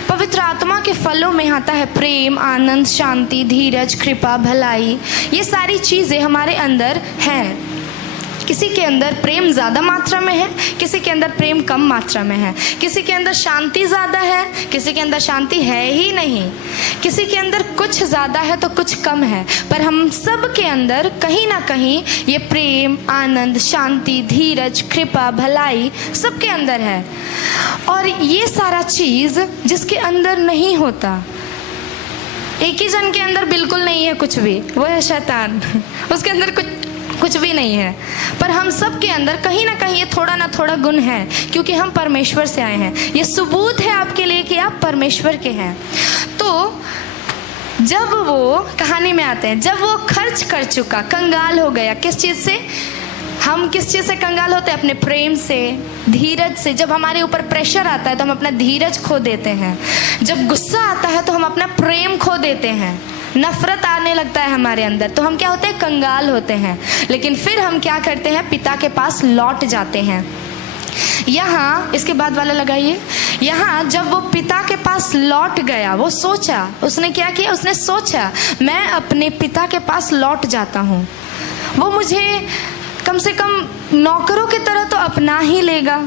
पवित्र आत्मा के फलों में आता है प्रेम, आनंद, शांति, धीरज, कृपा, भलाई। ये सारी चीज़ें हमारे अंदर हैं। किसी के अंदर प्रेम ज़्यादा मात्रा में है, किसी के अंदर प्रेम कम मात्रा में है, किसी के अंदर शांति ज़्यादा है, किसी के अंदर शांति है ही नहीं, किसी के अंदर कुछ ज़्यादा है तो कुछ कम है। पर हम सब के अंदर कहीं ना कहीं ये प्रेम, आनंद, शांति, धीरज, कृपा, भलाई सब के अंदर है। और ये सारा चीज़ जिसके अंदर नहीं होता, एक ही जन के अंदर बिल्कुल नहीं है कुछ भी, वो है शैतान। उसके अंदर कुछ भी नहीं है। पर हम सब के अंदर कहीं ना कहीं ये थोड़ा ना थोड़ा गुण है, क्योंकि हम परमेश्वर से आए हैं। ये सबूत है आपके लिए कि आप परमेश्वर के हैं। तो जब वो कहानी में आते हैं, जब वो खर्च कर चुका, कंगाल हो गया, किस चीज़ से? हम किस चीज़ से कंगाल होते हैं? अपने प्रेम से, धीरज से। जब हमारे ऊपर प्रेशर आता है तो हम अपना धीरज खो देते हैं। जब गुस्सा आता है तो हम अपना प्रेम खो देते हैं। नफरत आने लगता है हमारे अंदर तो हम क्या होते हैं? कंगाल होते हैं। लेकिन फिर हम क्या करते हैं? पिता के पास लौट जाते हैं। यहाँ इसके बाद वाला लगाइए। यहाँ जब वो पिता के पास लौट गया, वो सोचा, उसने क्या किया? उसने सोचा मैं अपने पिता के पास लौट जाता हूँ, वो मुझे कम से कम नौकरों की तरह तो अपना ही लेगा,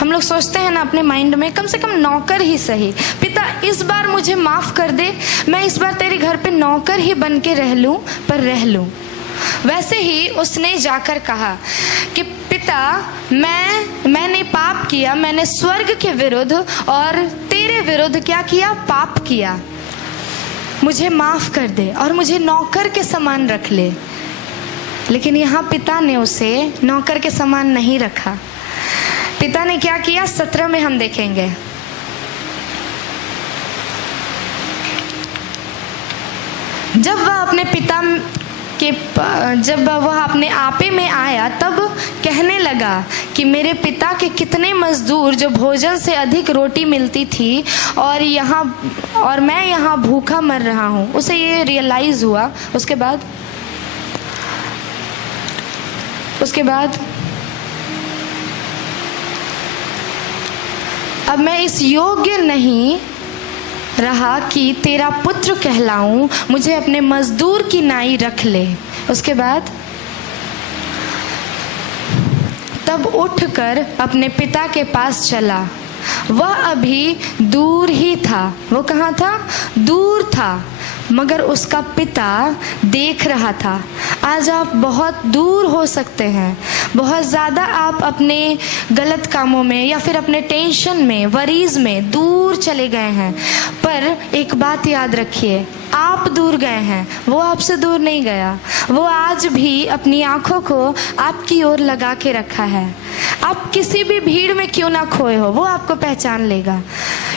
हम लोग सोचते हैं ना अपने माइंड में, कम से कम नौकर ही सही, पिता इस बार मुझे माफ़ कर दे, मैं इस बार तेरे घर पे नौकर ही बन के रह लूँ, पर रह लूँ। वैसे ही उसने जाकर कहा कि पिता मैंने पाप किया, मैंने स्वर्ग के विरुद्ध और तेरे विरुद्ध क्या किया, पाप किया, मुझे माफ़ कर दे और मुझे नौकर के समान रख ले। लेकिन यहाँ पिता ने उसे नौकर के समान नहीं रखा। पिता ने क्या किया, 17 में हम देखेंगे। जब वह अपने पिता के जब वह अपने आपे में आया तब कहने लगा कि मेरे पिता के कितने मजदूर जो भोजन से अधिक रोटी मिलती थी और मैं यहाँ भूखा मर रहा हूँ। उसे ये रियलाइज़ हुआ। उसके बाद अब मैं इस योग्य नहीं रहा कि तेरा पुत्र कहलाऊं, मुझे अपने मजदूर की नाई रख ले। उसके बाद तब उठकर अपने पिता के पास चला। वह अभी दूर ही था। वो कहाँ था? दूर था, मगर उसका पिता देख रहा था। आज आप बहुत दूर हो सकते हैं, बहुत ज़्यादा आप अपने गलत कामों में या फिर अपने टेंशन में, वरीज में दूर चले गए हैं। पर एक बात याद रखिए, आप दूर गए हैं, वो आपसे दूर नहीं गया। वो आज भी अपनी आँखों को आपकी ओर लगा के रखा है। आप किसी भी भीड़ में क्यों ना खोए हो, वो आपको पहचान लेगा।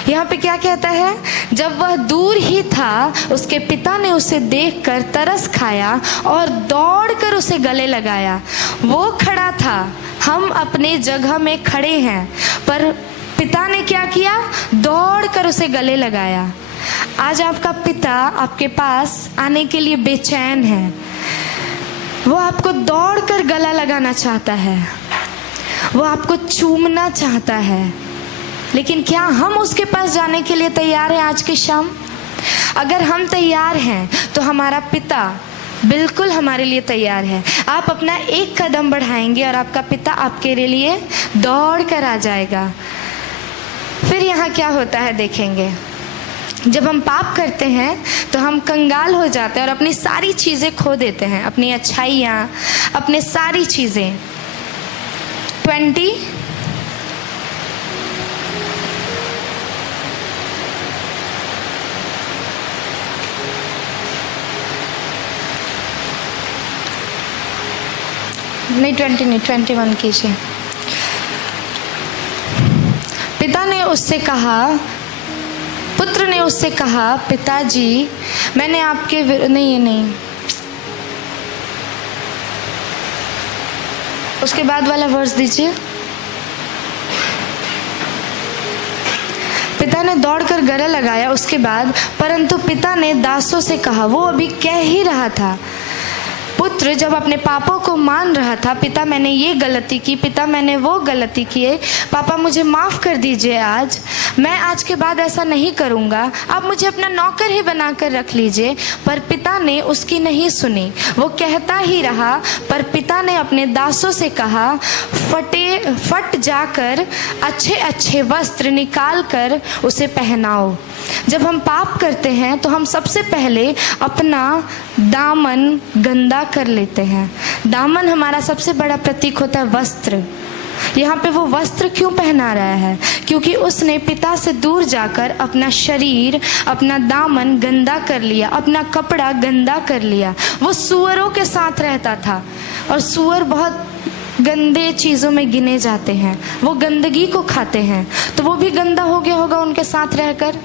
यहाँ पे क्या कहता है? जब वह दूर ही था, उसके पिता ने उसे देखकर तरस खाया और दौड़कर उसे गले लगाया। वो खड़ा था, हम अपने जगह में खड़े हैं, पर पिता ने क्या किया? दौड़कर उसे गले लगाया। आज आपका पिता आपके पास आने के लिए बेचैन है। वो आपको दौड़कर गला लगाना चाहता है, वो आपको चूमना चाहता है। लेकिन क्या हम उसके पास जाने के लिए तैयार हैं आज की शाम? अगर हम तैयार हैं तो हमारा पिता बिल्कुल हमारे लिए तैयार है। आप अपना एक कदम बढ़ाएंगे और आपका पिता आपके लिए दौड़ कर आ जाएगा। फिर यहाँ क्या होता है देखेंगे। जब हम पाप करते हैं तो हम कंगाल हो जाते हैं और अपनी सारी चीज़ें खो देते हैं, अपनी अच्छाइयाँ, अपने सारी चीज़ें। 20 नहीं 20 नहीं 21 कीजिए। पिता ने उससे कहा, पुत्र ने उससे कहा, पिताजी मैंने आपके नहीं उसके बाद वाला वर्स दीजिए। पिता ने दौड़कर गले लगाया। उसके बाद परंतु पिता ने दासों से कहा, वो अभी कह ही रहा था। पुत्र जब अपने पापों को मान रहा था, पिता मैंने ये गलती की, पिता मैंने वो गलती की है, पापा मुझे माफ़ कर दीजिए, आज मैं आज के बाद ऐसा नहीं करूँगा, आप मुझे अपना नौकर ही बनाकर रख लीजिए। पर पिता ने उसकी नहीं सुनी, वो कहता ही रहा। पर पिता ने अपने दासों से कहा, फट जाकर अच्छे अच्छे वस्त्र निकाल कर उसे पहनाओ। जब हम पाप करते हैं तो हम सबसे पहले अपना दामन गंदा कर लेते हैं। दामन हमारा सबसे बड़ा प्रतीक होता है वस्त्र। यहाँ पे वो वस्त्र क्यों पहना रहा है? क्योंकि उसने पिता से दूर जाकर अपना शरीर, अपना दामन गंदा कर लिया, अपना कपड़ा गंदा कर लिया। वो सूअरों के साथ रहता था और सूअर बहुत गंदे चीज़ों में गिने जाते हैं, वो गंदगी को खाते हैं, तो वो भी गंदा हो गया होगा उनके साथ रहकर।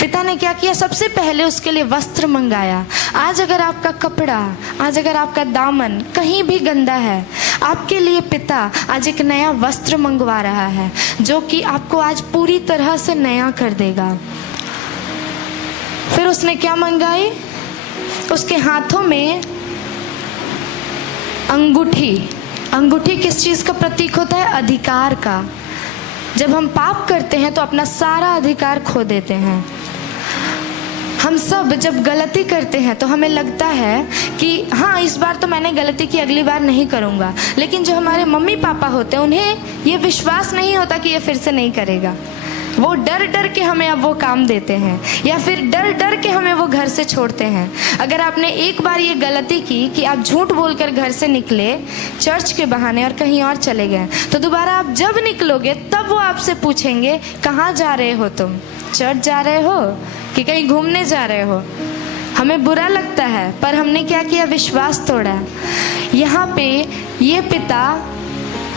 पिता ने क्या किया? सबसे पहले उसके लिए वस्त्र मंगाया। आज अगर आपका कपड़ा, आज अगर आपका दामन कहीं भी गंदा है, आपके लिए पिता आज एक नया वस्त्र मंगवा रहा है, जो कि आपको आज पूरी तरह से नया कर देगा। फिर उसने क्या मंगाई? उसके हाथों में अंगूठी। अंगूठी किस चीज़ का प्रतीक होता है? अधिकार का। जब हम पाप करते हैं तो अपना सारा अधिकार खो देते हैं। हम सब जब गलती करते हैं तो हमें लगता है कि हाँ इस बार तो मैंने गलती की, अगली बार नहीं करूँगा। लेकिन जो हमारे मम्मी पापा होते हैं उन्हें ये विश्वास नहीं होता कि ये फिर से नहीं करेगा। वो डर डर के हमें अब वो काम देते हैं, या फिर डर डर के हमें वो घर से छोड़ते हैं। अगर आपने एक बार ये गलती की कि आप झूठ बोलकर घर से निकले चर्च के बहाने और कहीं और चले गए, तो दोबारा आप जब निकलोगे तब वो आपसे पूछेंगे कहाँ जा रहे हो तुम, चर्च जा रहे हो कि कहीं घूमने जा रहे हो। हमें बुरा लगता है, पर हमने क्या किया, विश्वास तोड़ा। यहाँ पे ये पिता,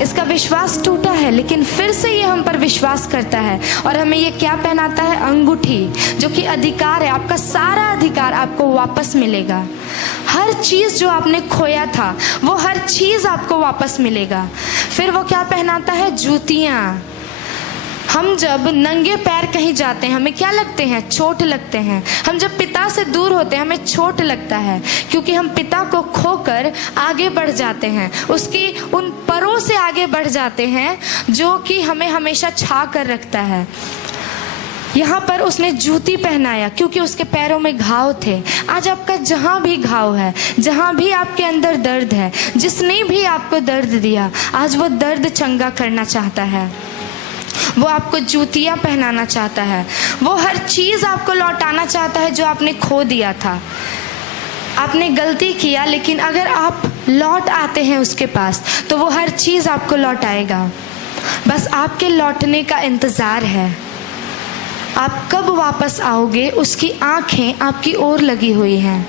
इसका विश्वास टूटा है, लेकिन फिर से ये हम पर विश्वास करता है और हमें ये क्या पहनाता है, अंगूठी, जो कि अधिकार है। आपका सारा अधिकार आपको वापस मिलेगा। हर चीज जो आपने खोया था वो हर चीज आपको वापस मिलेगा। फिर वो क्या पहनाता है, जूतियां। हम जब नंगे पैर कहीं जाते हैं हमें क्या लगते हैं, चोट लगते हैं। हम जब पिता से दूर होते हैं हमें चोट लगता है, क्योंकि हम पिता को खोकर आगे बढ़ जाते हैं, उसकी उन परों से आगे बढ़ जाते हैं जो कि हमें हमेशा छा कर रखता है। यहाँ पर उसने जूती पहनाया क्योंकि उसके पैरों में घाव थे। आज आपका जहाँ भी घाव है, जहाँ भी आपके अंदर दर्द है, जिसने भी आपको दर्द दिया, आज वो दर्द चंगा करना चाहता है। वो आपको जूतियां पहनाना चाहता है। वो हर चीज आपको लौटाना चाहता है जो आपने खो दिया था। आपने गलती किया, लेकिन अगर आप लौट आते हैं उसके पास तो वो हर चीज आपको लौटाएगा। बस आपके लौटने का इंतजार है। आप कब वापस आओगे उसकी आंखें आपकी ओर लगी हुई हैं।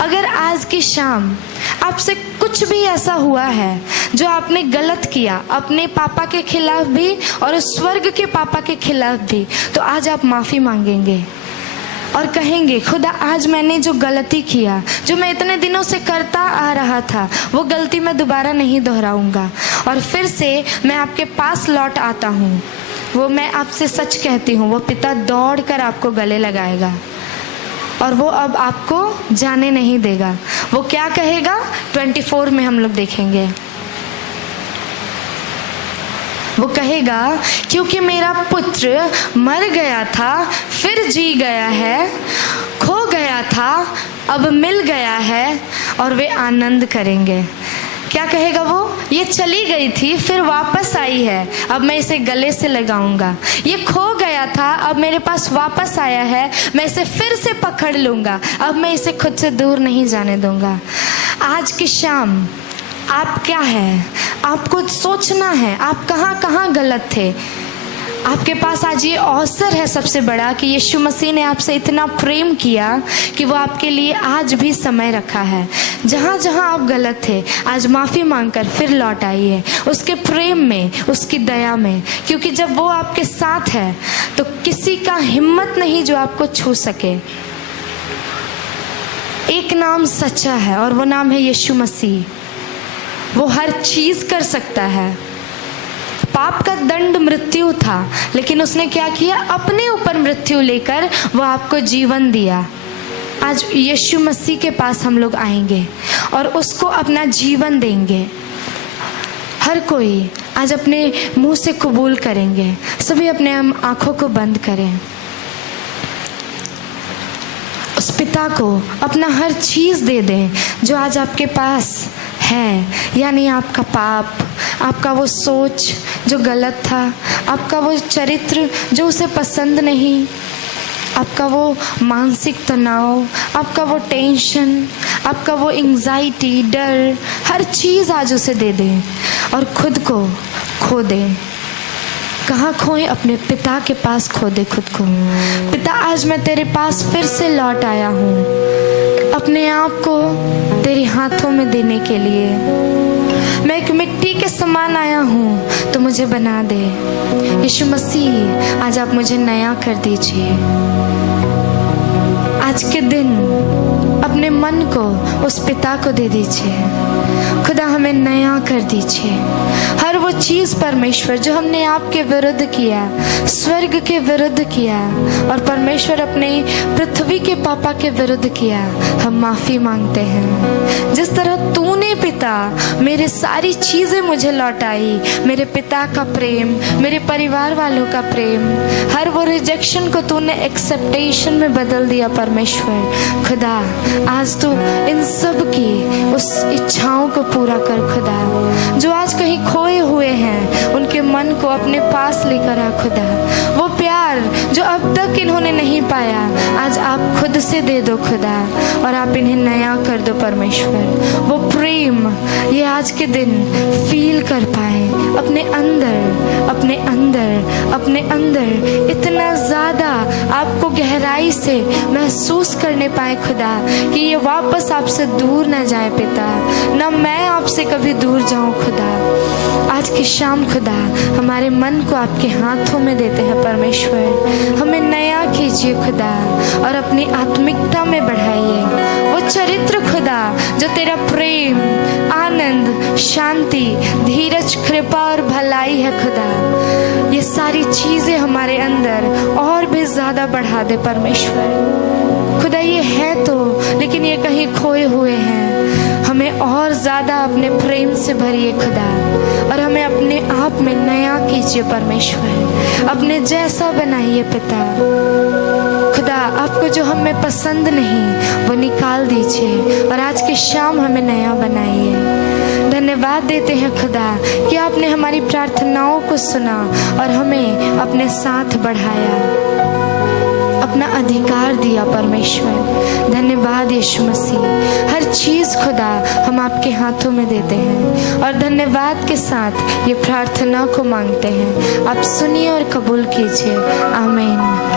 अगर आज की शाम आपसे कुछ भी ऐसा हुआ है जो आपने गलत किया, अपने पापा के खिलाफ भी और उस स्वर्ग के पापा के खिलाफ भी, तो आज आप माफ़ी मांगेंगे और कहेंगे, खुदा आज मैंने जो गलती किया, जो मैं इतने दिनों से करता आ रहा था, वो गलती मैं दोबारा नहीं दोहराऊंगा और फिर से मैं आपके पास लौट आता हूँ। वो मैं आपसे सच कहती हूँ, वो पिता दौड़ कर आपको गले लगाएगा और वो अब आपको जाने नहीं देगा। वो क्या कहेगा 24 में हम लोग देखेंगे। वो कहेगा, क्योंकि मेरा पुत्र मर गया था फिर जी गया है, खो गया था अब मिल गया है, और वे आनंद करेंगे। क्या कहेगा वो, ये चली गई थी फिर वापस आई है, अब मैं इसे गले से लगाऊंगा। ये खो गया था अब मेरे पास वापस आया है, मैं इसे फिर से पकड़ लूंगा, अब मैं इसे खुद से दूर नहीं जाने दूंगा। आज की शाम आप क्या है, आपको सोचना है आप कहाँ कहाँ गलत थे। आपके पास आज ये अवसर है सबसे बड़ा कि यीशु मसीह ने आपसे इतना प्रेम किया कि वो आपके लिए आज भी समय रखा है। जहाँ जहाँ आप गलत थे आज माफ़ी मांगकर फिर लौट आइए उसके प्रेम में, उसकी दया में, क्योंकि जब वो आपके साथ है तो किसी का हिम्मत नहीं जो आपको छू सके। एक नाम सच्चा है और वो नाम है यीशु मसीह। वो हर चीज़ कर सकता है। पाप का दंड मृत्यु था, लेकिन उसने क्या किया, अपने ऊपर मृत्यु लेकर वो आपको जीवन दिया। आज यीशु मसीह के पास हम लोग आएंगे और उसको अपना जीवन देंगे। हर कोई आज अपने मुंह से कबूल करेंगे। सभी अपने आंखों को बंद करें। उस पिता को अपना हर चीज़ दे दें जो आज आपके पास है, यानी आपका पाप, आपका वो सोच जो गलत था, आपका वो चरित्र जो उसे पसंद नहीं, आपका वो मानसिक तनाव, आपका वो टेंशन, आपका वो एंजाइटी, डर, हर चीज़ आज उसे दे दें और खुद को खो दें। कहाँ खोएं, अपने पिता के पास खो दे खुद को। पिता आज मैं तेरे पास फिर से लौट आया हूँ, अपने आप को तेरे हाथों में देने के लिए। मैं एक मिट्टी के समान आया हूँ, तो मुझे बना दे। यीशु मसीह आज आप मुझे नया कर दीजिए। आज के दिन अपने मन को उस पिता को दे दीजिए। खुदा हमें नया कर दीजिए। हर वो चीज़ परमेश्वर जो हमने आपके विरुद्ध किया, स्वर्ग के विरुद्ध किया और परमेश्वर अपने पृथ्वी के पापा के विरुद्ध किया, हम माफ़ी मांगते हैं। जिस तरह तूने पिता मेरे ये सारी चीज़ें मुझे लौट आई। मेरे पिता का प्रेम, मेरे परिवार वालों का प्रेम, हर वो रिजेक्शन को तूने एक्सेप्टेशन में बदल दिया परमेश्वर। खुदा आज तू इन सब की उस इच्छाओं को पूरा कर खुदा। जो आज कहीं खोए हुए हैं उनके मन को अपने पास लेकर आ खुदा। वो प्यार जो अब तक इन्होंने नहीं पाया आज आप खुद से दे दो खुदा, और आप इन्हें नया कर दो परमेश्वर। वो प्रेम ये आज के दिन फील कर पाए अपने अंदर, अपने अंदर, अपने अंदर इतना ज़्यादा आपको गहराई से महसूस करने पाए खुदा कि ये वापस आपसे दूर ना जाए पिता, ना मैं आपसे कभी दूर जाऊं खुदा। आज की शाम खुदा हमारे मन को आपके हाथों में देते हैं परमेश्वर। हमें नया कीजिए खुदा और अपनी आत्मिकता में बढ़ाइए वो चरित्र खुदा जो तेरा प्रेम, आनंद, शांति, धीरज, कृपा और भलाई है खुदा। ये सारी चीज़ें हमारे अंदर और भी ज़्यादा बढ़ा दे परमेश्वर। खुदा ये है तो, लेकिन ये कहीं खोए हुए हैं। हमें और ज़्यादा अपने प्रेम से भरिए खुदा, और हमें अपने आप में नया कीजिए परमेश्वर। अपने जैसा बनाइए पिता। खुदा आपको जो हमें पसंद नहीं वो निकाल दीजिए, और आज की शाम हमें नया बनाइए। धन्यवाद देते हैं खुदा कि आपने हमारी प्रार्थनाओं को सुना और हमें अपने साथ बढ़ाया, अपना अधिकार दिया परमेश्वर। धन्यवाद यीशु मसीह। हर चीज़ खुदा हम आपके हाथों में देते हैं और धन्यवाद के साथ ये प्रार्थना को मांगते हैं। आप सुनिए और कबूल कीजिए। आमीन।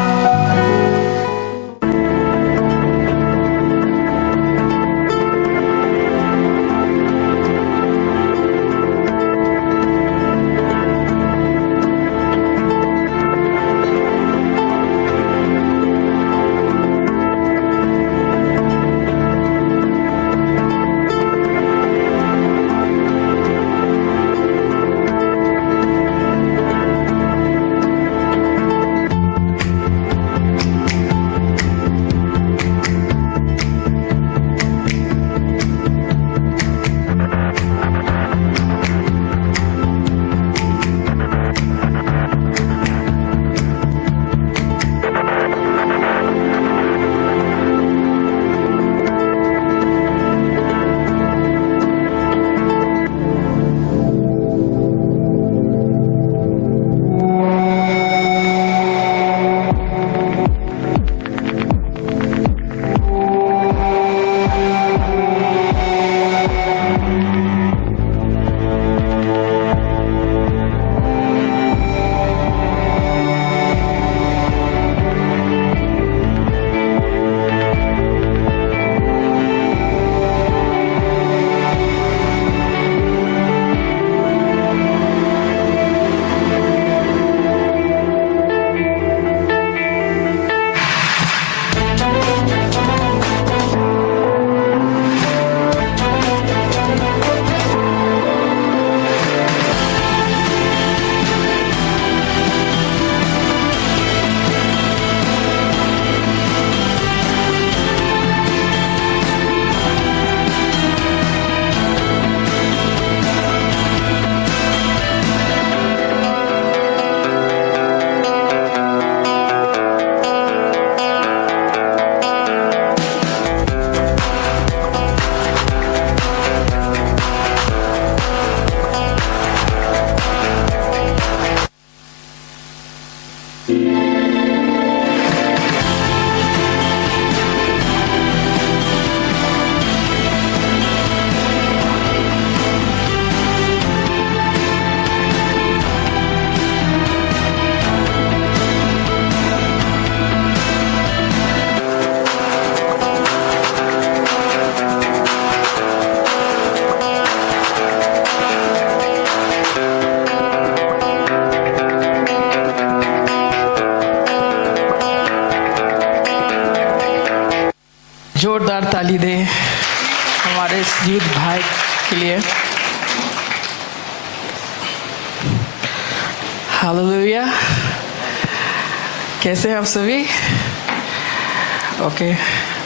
जोरदार ताली दें हमारे इस यूथ भाई के लिए। हालेलुया। कैसे हैं आप सभी? ओके,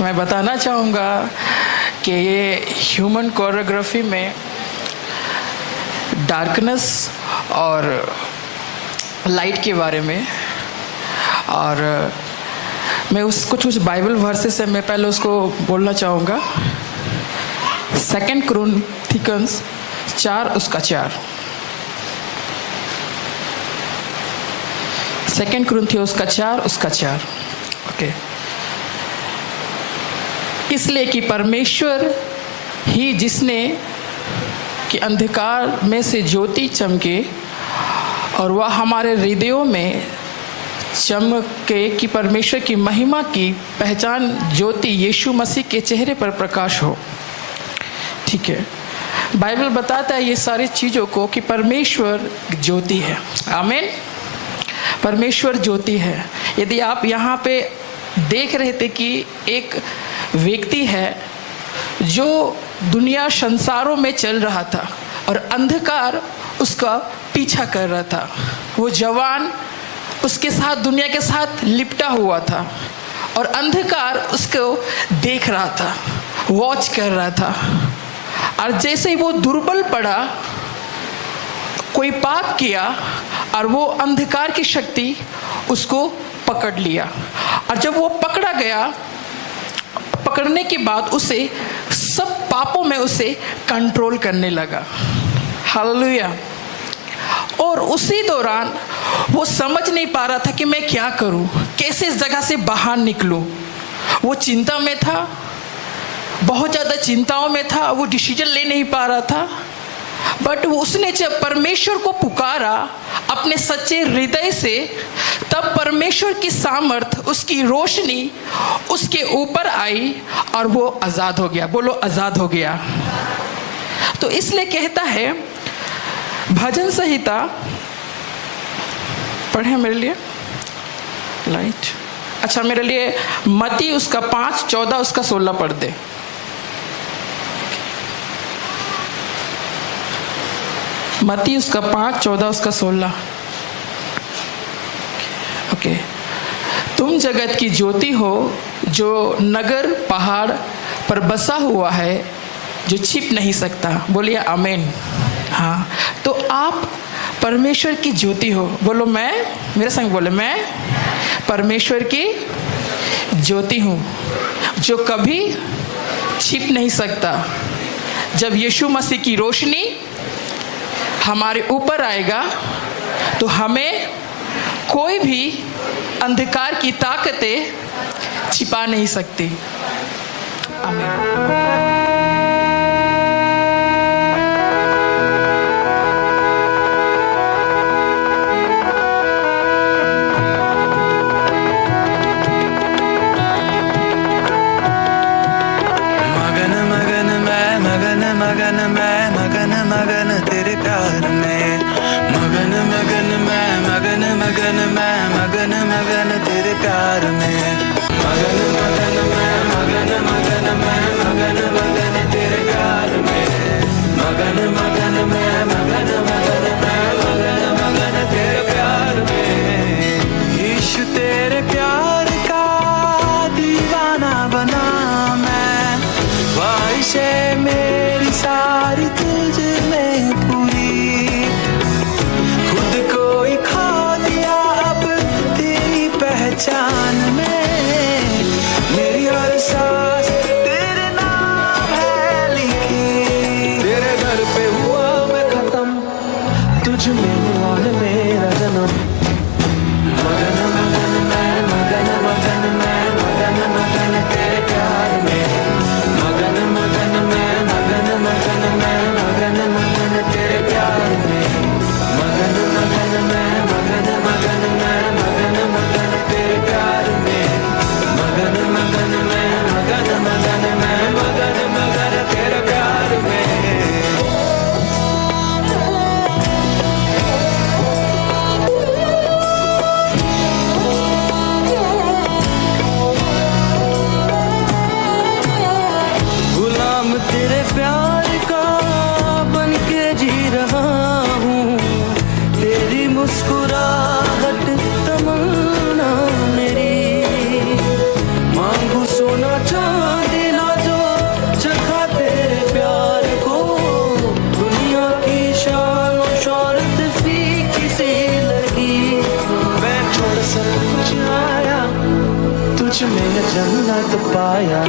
मैं बताना चाहूँगा कि ये ह्यूमन कोरियोग्राफी में डार्कनेस और लाइट के बारे में। और मैं उस कुछ बाइबल वर्सेस से मैं पहले उसको बोलना चाहूँगा। 2 कुरिन्थियंस 4:4। 2 कुरिन्थियंस 4:4। ओके। इसलिए कि परमेश्वर ही जिसने कि अंधकार में से ज्योति चमके और वह हमारे हृदयों में चमके कि परमेश्वर की महिमा की पहचान ज्योति यीशु मसीह के चेहरे पर प्रकाश हो। ठीक है, बाइबल बताता है ये सारी चीज़ों को कि परमेश्वर ज्योति है। आमीन। परमेश्वर ज्योति है। यदि आप यहाँ पे देख रहे थे कि एक व्यक्ति है जो दुनिया संसारों में चल रहा था और अंधकार उसका पीछा कर रहा था, वो जवान उसके साथ दुनिया के साथ लिपटा हुआ था और अंधकार उसको देख रहा था, वॉच कर रहा था। और जैसे ही वो दुर्बल पड़ा, कोई पाप किया और वो अंधकार की शक्ति उसको पकड़ लिया। और जब वो पकड़ा गया, पकड़ने के बाद उसे सब पापों में उसे कंट्रोल करने लगा। हालेलुया। और उसी दौरान वो समझ नहीं पा रहा था कि मैं क्या करूं, कैसे इस जगह से बाहर निकलूं। वो चिंता में था, बहुत ज़्यादा चिंताओं में था, वो डिसीजन ले नहीं पा रहा था। बट उसने जब परमेश्वर को पुकारा अपने सच्चे हृदय से, तब परमेश्वर की सामर्थ, उसकी रोशनी उसके ऊपर आई और वो आज़ाद हो गया। बोलो, आज़ाद हो गया। तो इसलिए कहता है भजन संहिता, पढ़े मेरे लिए लाइट। अच्छा, मेरे लिए मत्ती उसका 5:14 उसका 16 पढ़ दे। मत्ती उसका 5:14 उसका 16। ओके। तुम जगत की ज्योति हो, जो नगर पहाड़ पर बसा हुआ है, जो छिप नहीं सकता। बोलिए आमीन। हाँ, तो आप परमेश्वर की ज्योति हो। बोलो मैं, मेरे संग बोले, मैं परमेश्वर की ज्योति हूँ जो कभी छिप नहीं सकता। जब यीशु मसीह की रोशनी हमारे ऊपर आएगा तो हमें कोई भी अंधकार की ताकतें छिपा नहीं सकती। आमीन। मगन में जन्नत पाया